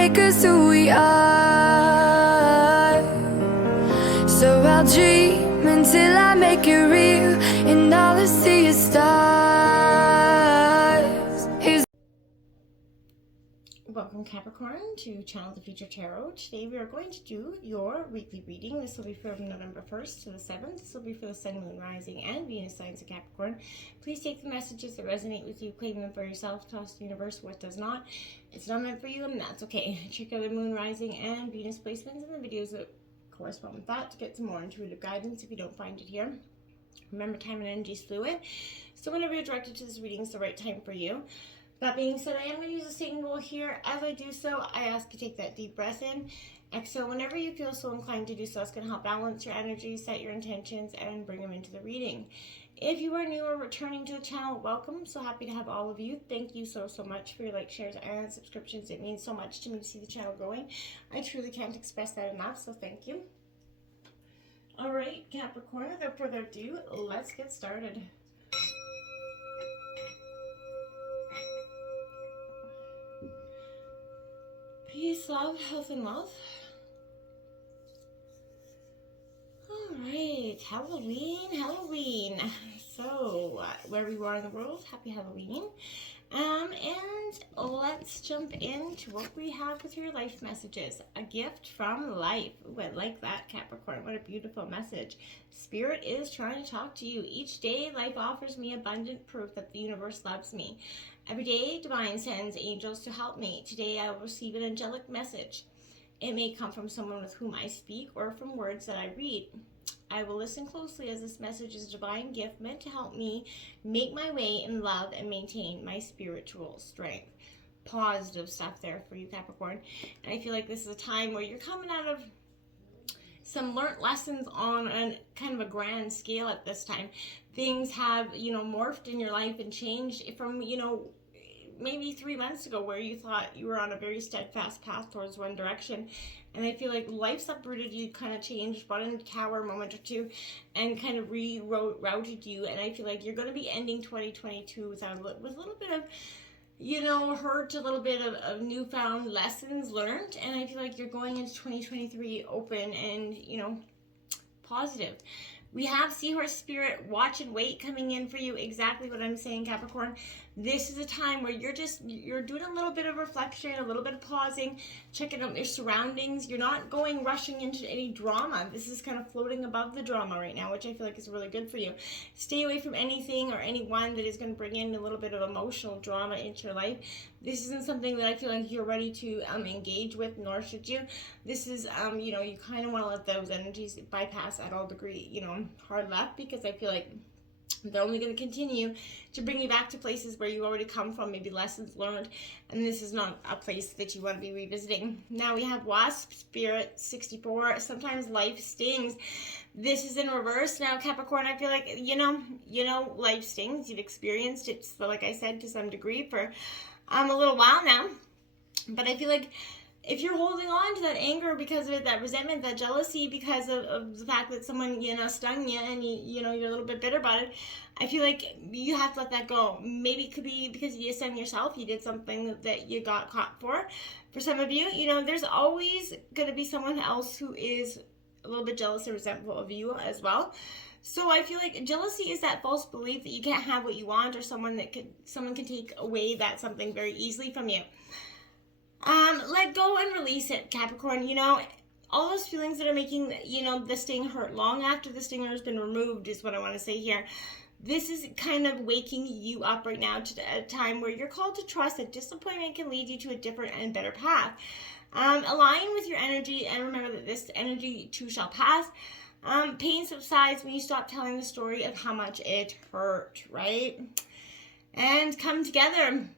make us who we are. So I'll dream until I make it real, and all I see is stars. Welcome, Capricorn, to Channel the Future Tarot. Today we are going to do your weekly reading. This will be from November 1st to the 7th. This will be for the Sun, Moon, Rising, and Venus signs of Capricorn. Please take the messages that resonate with you, claim them for yourself, toss the universe what does not. It's not meant for you, and that's okay. Check out the Moon, Rising, and Venus placements in the videos that correspond with that to get some more intuitive guidance if you don't find it here. Remember, time and energy is fluid, so whenever you're directed to this reading, it's the right time for you. That being said, I am going to use a singing bowl here. As I do so, I ask you to take that deep breath in. Exhale whenever you feel so inclined to do so. It's going to help balance your energy, set your intentions, and bring them into the reading. If you are new or returning to the channel, welcome. So happy to have all of you. Thank you so much for your likes, shares, and subscriptions. It means so much to me to see the channel growing. I truly can't express that enough, so thank you. All right, Capricorn, without further ado, let's get started. Peace, love, health, and wealth. Alright, Halloween. So, wherever you are in the world, happy Halloween. And let's jump into what we have with your life messages. A gift from life. Ooh, I like that, Capricorn. What a beautiful message. Spirit is trying to talk to you. Each day, life offers me abundant proof that the universe loves me. Every day, Divine sends angels to help me. Today, I will receive an angelic message. It may come from someone with whom I speak or from words that I read. I will listen closely as this message is a divine gift meant to help me make my way in love and maintain my spiritual strength. Positive stuff there for you, Capricorn. And I feel like this is a time where you're coming out of some learnt lessons on a kind of a grand scale at this time. Things have, morphed in your life and changed from, maybe 3 months ago where you thought you were on a very steadfast path towards one direction. And I feel like life's uprooted you, kind of changed, brought in a tower a moment or two, and kind of rerouted you. And I feel like you're going to be ending 2022 with a little bit of, hurt, a little bit of newfound lessons learned. And I feel like you're going into 2023 open and, positive. We have Seahorse Spirit, watch and wait coming in for you. Exactly what I'm saying, Capricorn. This is a time where you're doing a little bit of reflection, a little bit of pausing, checking out your surroundings. You're not rushing into any drama. This is kind of floating above the drama right now, which I feel like is really good for you. Stay away from anything or anyone that is going to bring in a little bit of emotional drama into your life. This isn't something that I feel like you're ready to engage with, nor should you. This is, you kind of want to let those energies bypass at all degree, hard left, because I feel like they're only going to continue to bring you back to places where you already come from, maybe lessons learned, and this is not a place that you want to be revisiting. Now we have Wasp Spirit 64. Sometimes life stings. This is in reverse. Now, Capricorn, I feel like, life stings. You've experienced it, like I said, to some degree for a little while now. But I feel like if you're holding on to that anger because of it, that resentment, that jealousy because of the fact that someone, stung you and you're a little bit bitter about it, I feel like you have to let that go. Maybe it could be because you stung yourself. You did something that you got caught for. For some of you, there's always going to be someone else who is a little bit jealous and resentful of you as well. So I feel like jealousy is that false belief that you can't have what you want, or someone can take away that something very easily from you. Let go and release it, Capricorn. All those feelings that are making, the sting hurt long after the stinger has been removed is what I want to say here. This is kind of waking you up right now to a time where you're called to trust that disappointment can lead you to a different and better path. Align with your energy and remember that this energy too shall pass. Pain subsides when you stop telling the story of how much it hurt, right? And come together.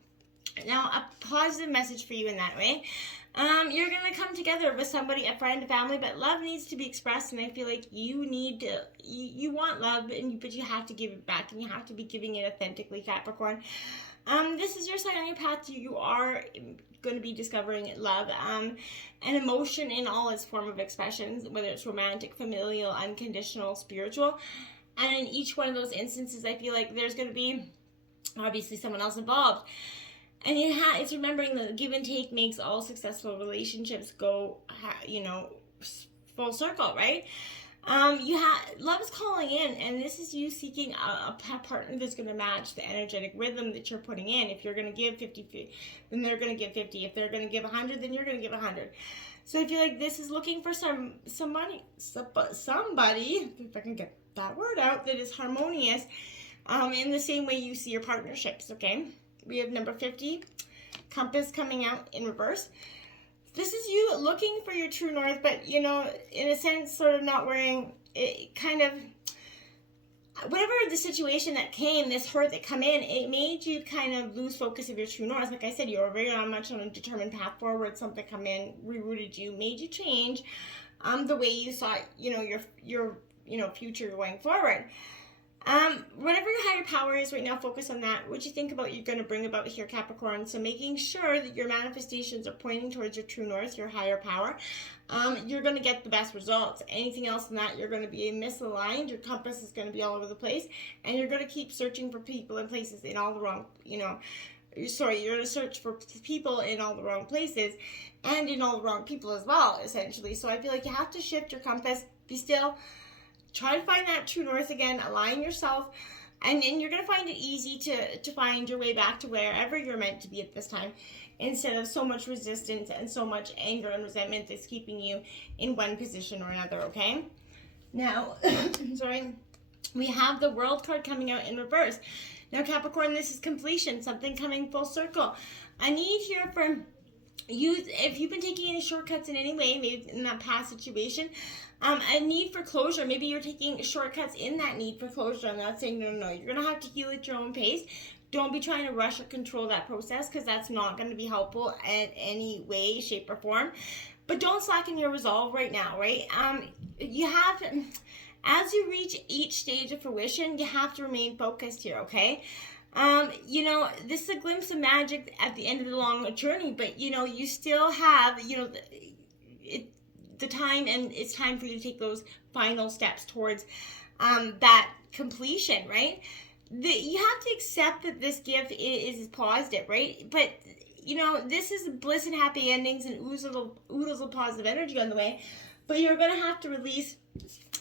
Now, a positive message for you in that way. You're going to come together with somebody, a friend, a family, but love needs to be expressed, and I feel like you want love, but you have to give it back, and you have to be giving it authentically, Capricorn. This is your sign on your path. You are going to be discovering love and emotion in all its form of expressions, whether it's romantic, familial, unconditional, spiritual. And in each one of those instances, I feel like there's going to be obviously someone else involved. And it's remembering that give and take makes all successful relationships go, full circle, right? Love is calling in, and this is you seeking a partner that's going to match the energetic rhythm that you're putting in. If you're going to give 50, then they're going to give 50. If they're going to give 100, then you're going to give 100. So I feel like this is looking for somebody, if I can get that word out, that is harmonious, in the same way you see your partnerships. Okay. We have number 50, compass coming out in reverse. This is you looking for your true north, but, in a sense, sort of not wearing it, kind of, whatever the situation that came, this hurt that come in, it made you kind of lose focus of your true north. Like I said, you were very much on a determined path forward. Something come in, rerouted you, made you change the way you saw, your future going forward. Whatever your higher power is right now, focus on that. What you think about you're going to bring about here, Capricorn. So making sure that your manifestations are pointing towards your true north, your higher power. You're going to get the best results. Anything else than that, you're going to be misaligned. Your compass is going to be all over the place. And you're going to keep searching for people and places in all the wrong, you're going to search for people in all the wrong places and in all the wrong people as well, essentially. So I feel like you have to shift your compass, be still, try to find that true north again, align yourself, and then you're going to find it easy to find your way back to wherever you're meant to be at this time, instead of so much resistance and so much anger and resentment that's keeping you in one position or another, okay? Now, we have the World card coming out in reverse. Now, Capricorn, this is completion, something coming full circle. I need here for you, if you've been taking any shortcuts in any way, maybe in that past situation, a need for closure. Maybe you're taking shortcuts in that need for closure. I'm not saying no. You're going to have to heal at your own pace. Don't be trying to rush or control that process, because that's not going to be helpful in any way, shape, or form. But don't slacken your resolve right now, right? You have to, as you reach each stage of fruition, you have to remain focused here, okay? This is a glimpse of magic at the end of the long journey, but, you still have, the time, and it's time for you to take those final steps towards that completion, right? You have to accept that this gift is positive, right? But, this is bliss and happy endings and oodles of positive energy on the way, but you're going to have to release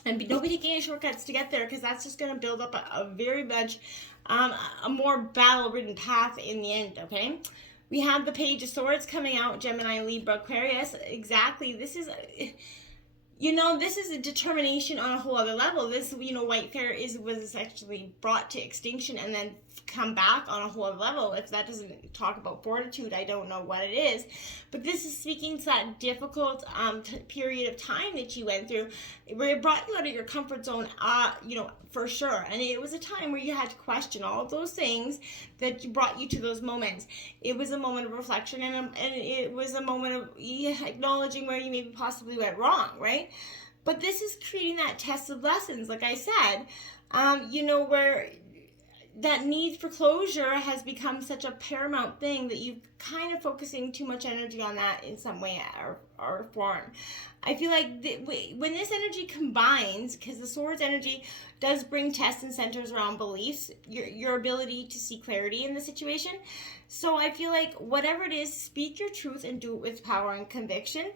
and don't be taking any shortcuts to get there, because that's just going to build up a very much a more battle-ridden path in the end, okay? We have the Page of Swords coming out, Gemini, Libra, Aquarius. Exactly. This is, this is a determination on a whole other level. This, white fair was actually brought to extinction and then come back on a whole other level. If that doesn't talk about fortitude, I don't know what it is. But this is speaking to that difficult period of time that you went through, where it brought you out of your comfort zone, for sure. And it was a time where you had to question all of those things that brought you to those moments. It was a moment of reflection, and it was a moment of acknowledging where you maybe possibly went wrong, right? But this is creating that test of lessons, like I said, where that need for closure has become such a paramount thing that you're kind of focusing too much energy on that in some way or form. I feel like when this energy combines, because the Swords energy does bring tests and centers around beliefs, your ability to see clarity in the situation. So I feel like whatever it is, speak your truth and do it with power and conviction.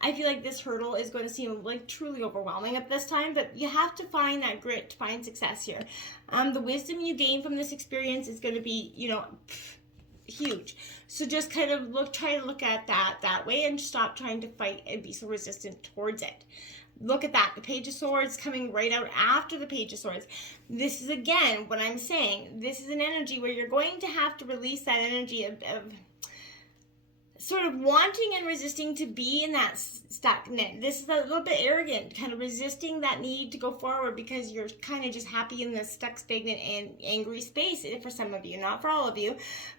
I feel like this hurdle is going to seem like truly overwhelming at this time, but you have to find that grit to find success here. The wisdom you gain from this experience is going to be, huge. So just kind of try to look at that way, and stop trying to fight and be so resistant towards it. Look at that. The Page of Swords coming right out after the Page of Swords. This is, again, what I'm saying. This is an energy where you're going to have to release that energy of sort of wanting and resisting to be in that stagnant. This is a little bit arrogant, kind of resisting that need to go forward because you're kind of just happy in this stuck, stagnant, and angry space for some of you, not for all of you.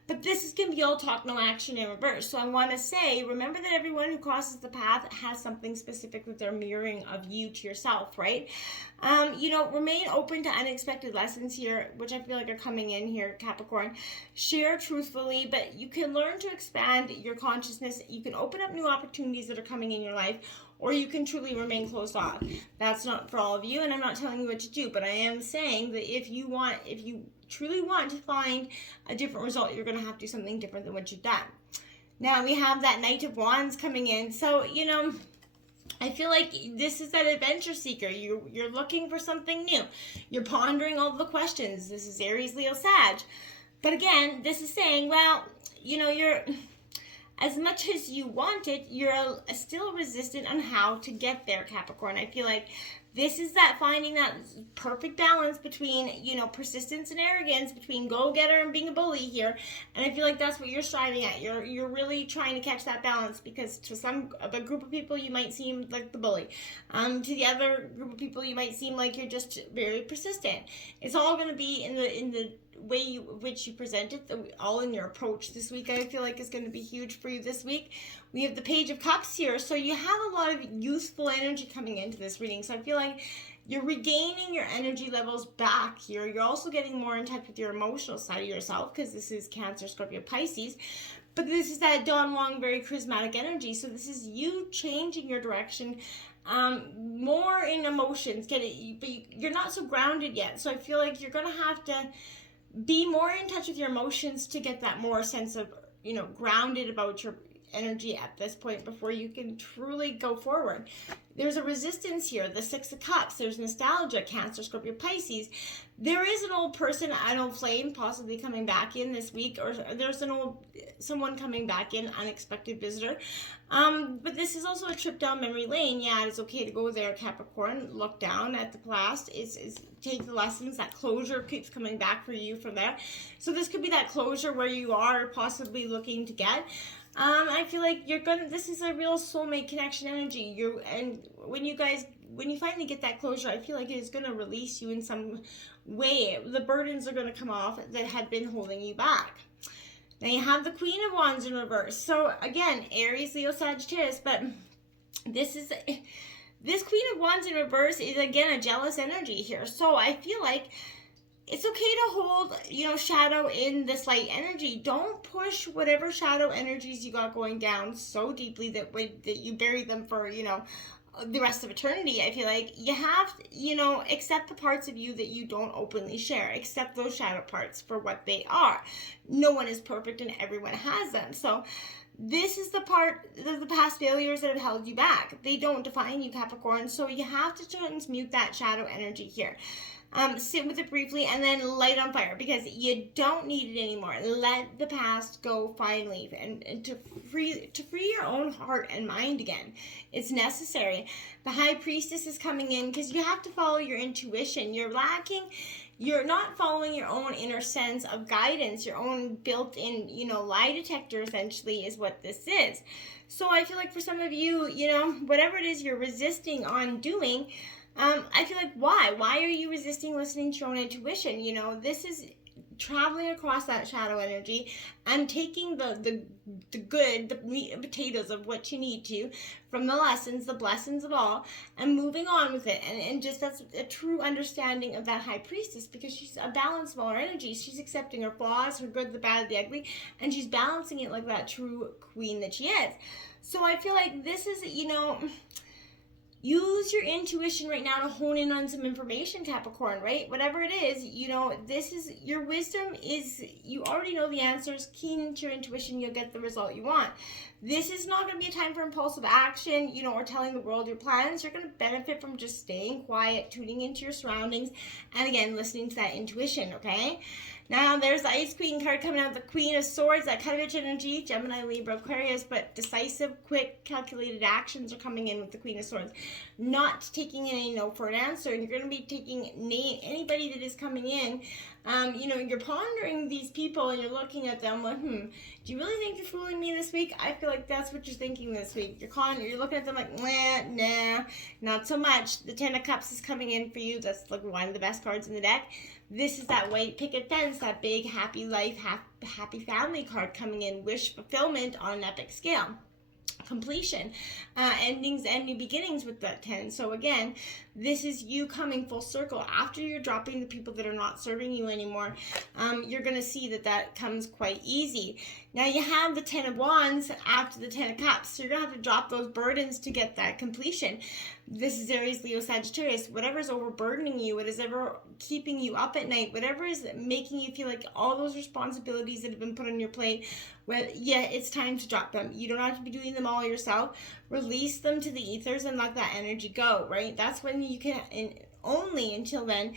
But this is going to be all talk, no action in reverse. So I want to say, remember that everyone who crosses the path has something specific that they're mirroring of you to yourself, right? Remain open to unexpected lessons here, which I feel like are coming in here, Capricorn. Share truthfully, but you can learn to expand your consciousness. You can open up new opportunities that are coming in your life, or you can truly remain closed off. That's not for all of you, and I'm not telling you what to do, but I am saying that if you truly want to find a different result, you're going to have to do something different than what you've done. Now we have that Knight of Wands coming in. So, I feel like this is that adventure seeker. You're looking for something new. You're pondering all the questions. This is Aries, Leo, Sag. But again, this is saying, well, you're, as much as you want it, you're still resistant on how to get there, Capricorn. I feel like this is that finding that perfect balance between, persistence and arrogance, between go-getter and being a bully here. And I feel like that's what you're striving at. You're really trying to catch that balance, because to a group of people, you might seem like the bully. To the other group of people, you might seem like you're just very persistent. It's all going to be in the way which you present it, all in your approach this week. I feel like is going to be huge for you this week. We have the Page of Cups here, so you have a lot of youthful energy coming into this reading. So I feel like you're regaining your energy levels back here. You're also getting more in touch with your emotional side of yourself, because this is Cancer, Scorpio, Pisces. But this is that Don Juan, very charismatic energy. So this is you changing your direction, more in emotions. But you're not so grounded yet. So I feel like you're going to have to be more in touch with your emotions to get that more sense of, grounded about your energy at this point before you can truly go forward. There's a resistance here, the Six of Cups. There's nostalgia, Cancer, Scorpio, Pisces. There is an old person, an old flame possibly coming back in this week, or there's someone coming back in, unexpected visitor. But this is also a trip down memory lane. Yeah, it's okay to go there, Capricorn. Look down at the past. Is take the lessons. That closure keeps coming back for you from there. So this could be that closure where you are possibly looking to get. I feel like this is a real soulmate connection energy. And when you finally get that closure, I feel like it is going to release you in some way. The burdens are going to come off that had been holding you back. Now you have the Queen of Wands in reverse. So again, Aries, Leo, Sagittarius, but this Queen of Wands in reverse is again a jealous energy here. So I feel like it's okay to hold, shadow in this light energy. Don't push whatever shadow energies you got going down so deeply that you bury them for, the rest of eternity. I feel like you have to, accept the parts of you that you don't openly share. Accept those shadow parts for what they are. No one is perfect and everyone has them. So this is the part of the past failures that have held you back. They don't define you, Capricorn. So you have to transmute that shadow energy here. Sit with it briefly and then light on fire, because you don't need it anymore. Let the past go finally, and to free your own heart and mind again. It's necessary. The High Priestess is coming in because you have to follow your intuition. You're not following your own inner sense of guidance, your own built-in, lie detector essentially is what this is. So I feel like for some of you, whatever it is you're resisting on doing, I feel like why are you resisting listening to your own intuition? This is traveling across that shadow energy and taking the good, the meat and potatoes of what you need to from the lessons, the blessings of all, and moving on with it. And just that's a true understanding of that High Priestess, because she's a balanced, smaller energy. She's accepting her flaws, her good, the bad, the ugly, and she's balancing it like that true queen that she is. So I feel like this is, use your intuition right now to hone in on some information, Capricorn, right? Whatever it is, this is your wisdom is, you already know the answers. Keen into your intuition, you'll get the result you want. This is not going to be a time for impulsive action, or telling the world your plans. You're going to benefit from just staying quiet, tuning into your surroundings, and again, listening to that intuition, okay? Now, there's the Ice Queen card coming out, the Queen of Swords, that kind of rich energy, Gemini, Libra, Aquarius, but decisive, quick, calculated actions are coming in with the Queen of Swords. Not taking any no for an answer, and you're going to be taking anybody that is coming in. You're pondering these people, and you're looking at them like, do you really think you're fooling me this week? I feel like that's what you're thinking this week. You're looking at them like, nah, not so much. The Ten of Cups is coming in for you. That's like one of the best cards in the deck. This is that white picket fence, that big happy life, happy family card coming in, wish fulfillment on an epic scale. completion, endings and new beginnings with that 10. So again, this is you coming full circle after you're dropping the people that are not serving you anymore. You're going to see that comes quite easy. Now you have the 10 of Wands after the 10 of Cups, so you're going to have to drop those burdens to get that completion. This is Aries, Leo, Sagittarius. Whatever is overburdening you, what is ever keeping you up at night, whatever is making you feel like all those responsibilities that have been put on your plate, well, yeah, it's time to drop them. You don't have to be doing them all yourself. Release them to the ethers and let that energy go, right? That's when you can, and only until then,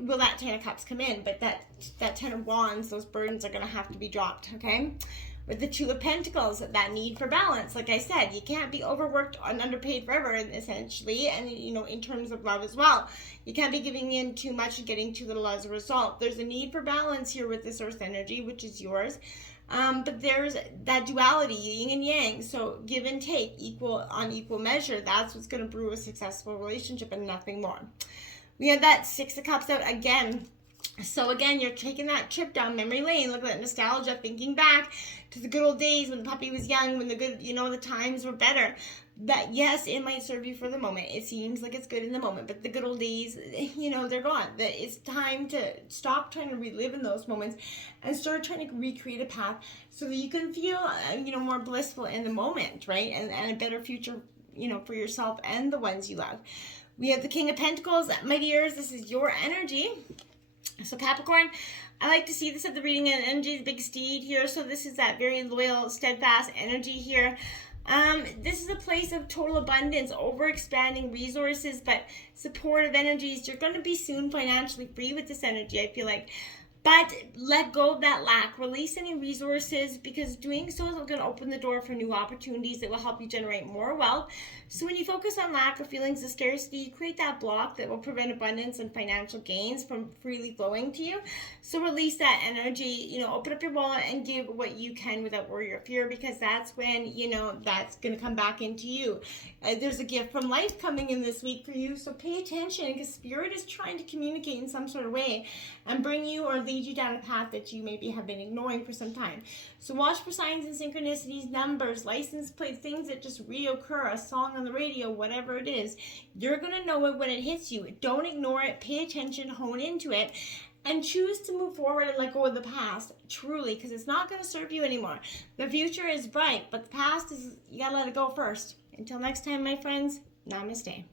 will that 10 of Cups come in. But that 10 of Wands, those burdens are going to have to be dropped, okay? With the Two of Pentacles, that need for balance. Like I said, you can't be overworked and underpaid forever, essentially, and in terms of love as well. You can't be giving in too much and getting too little as a result. There's a need for balance here with this Earth energy, which is yours. But there's that duality, yin and yang. So give and take, equal on equal measure. That's what's going to brew a successful relationship and nothing more. We have that 6 of Cups out again. So again, you're taking that trip down memory lane. Look at that nostalgia, thinking back to the good old days when the puppy was young, when the good, the times were better. That, yes, it might serve you for the moment. It seems like it's good in the moment, but the good old days, they're gone. It's time to stop trying to relive in those moments and start trying to recreate a path so that you can feel, more blissful in the moment, right? And a better future, for yourself and the ones you love. We have the King of Pentacles. My dears, this is your energy. So Capricorn, I like to see this at the reading and energy, the big steed here. So this is that very loyal, steadfast energy here. This is a place of total abundance, over-expanding resources, but supportive energies. You're going to be soon financially free with this energy, I feel like. But let go of that lack. Release any resources, because doing so is going to open the door for new opportunities that will help you generate more wealth. So when you focus on lack or feelings of scarcity, you create that block that will prevent abundance and financial gains from freely flowing to you. So release that energy, open up your wallet and give what you can without worry or fear, because that's when, that's going to come back into you. There's a gift from life coming in this week for you, so pay attention, because Spirit is trying to communicate in some sort of way and bring you or lead you down a path that you maybe have been ignoring for some time. So watch for signs and synchronicities, numbers, license plates, things that just reoccur, a song on the radio, whatever it is. You're going to know it when it hits you. Don't ignore it. Pay attention, hone into it, and choose to move forward and let go of the past, truly, because it's not going to serve you anymore. The future is bright, but the past is, you got to let it go first. Until next time, my friends, namaste.